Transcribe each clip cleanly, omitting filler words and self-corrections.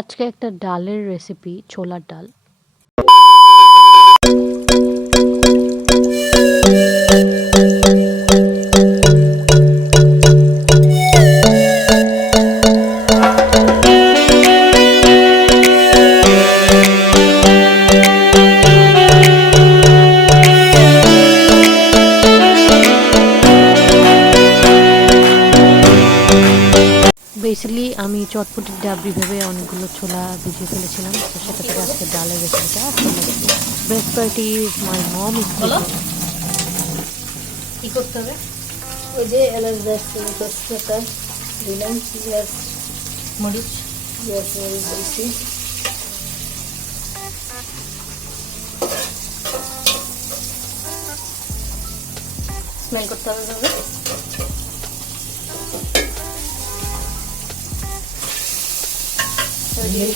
আজকে একটা ডালের রেসিপি, ছোলার ডাল। বেসিক্যালি আমি চটপটির ডাবরি ভেবে অনেকগুলো ছোলা ভিজিয়ে ফেলেছিলাম, তো সেটা থেকে আজকে ডালের রেসিপিটা। Best part is my mom is কি করতে হবে? ওই যে এলাচ তেজপাতা দিলাম, পেঁয়াজ মরিচ দিয়েছি, স্মেল করতে হবে ভাবে।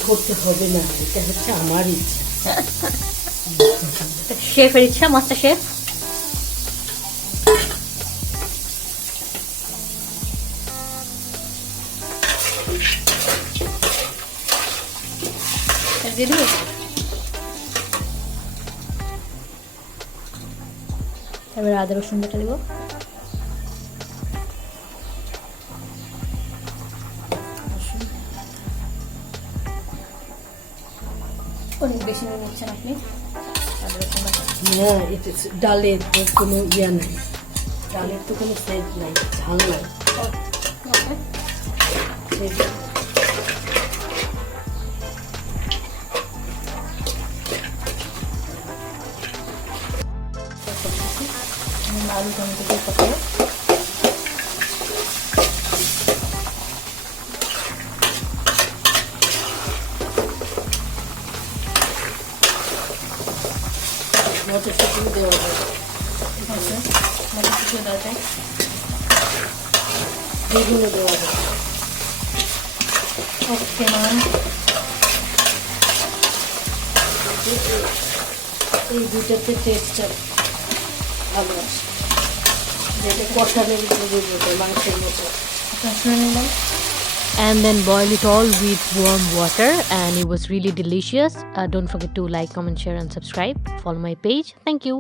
করতে হবে না, এটা হচ্ছে আমার ইচ্ছা, শেফের ইচ্ছা, মাস্টার শেফ। দিয়ে দিব এবার আদা রসুন বাটা দিব, অনেক বেশি নিয়ে নিচ্ছেন আপনি আদা রসুন বাটা। না, এটা ডালের তো কোনো ইয়া নাই, ডালের তো কোনো সেট নাই, ঝাল নাই। আলু টমেটো দিয়ে পকাবো। মটরশুঁটি দেওয়া যায়, মটরশুঁটি দেওয়া যায়, বেগুনও দেওয়া যায়। ওকে ম্যাম, এই দুইটাতে টেস্টটা ভালো আছে, যেটা কষালের মাংসের মতো। শুনে নিলাম। And then boil it all with warm water, and it was really delicious. Don't forget to like, comment, share and subscribe. Follow my page. Thank you.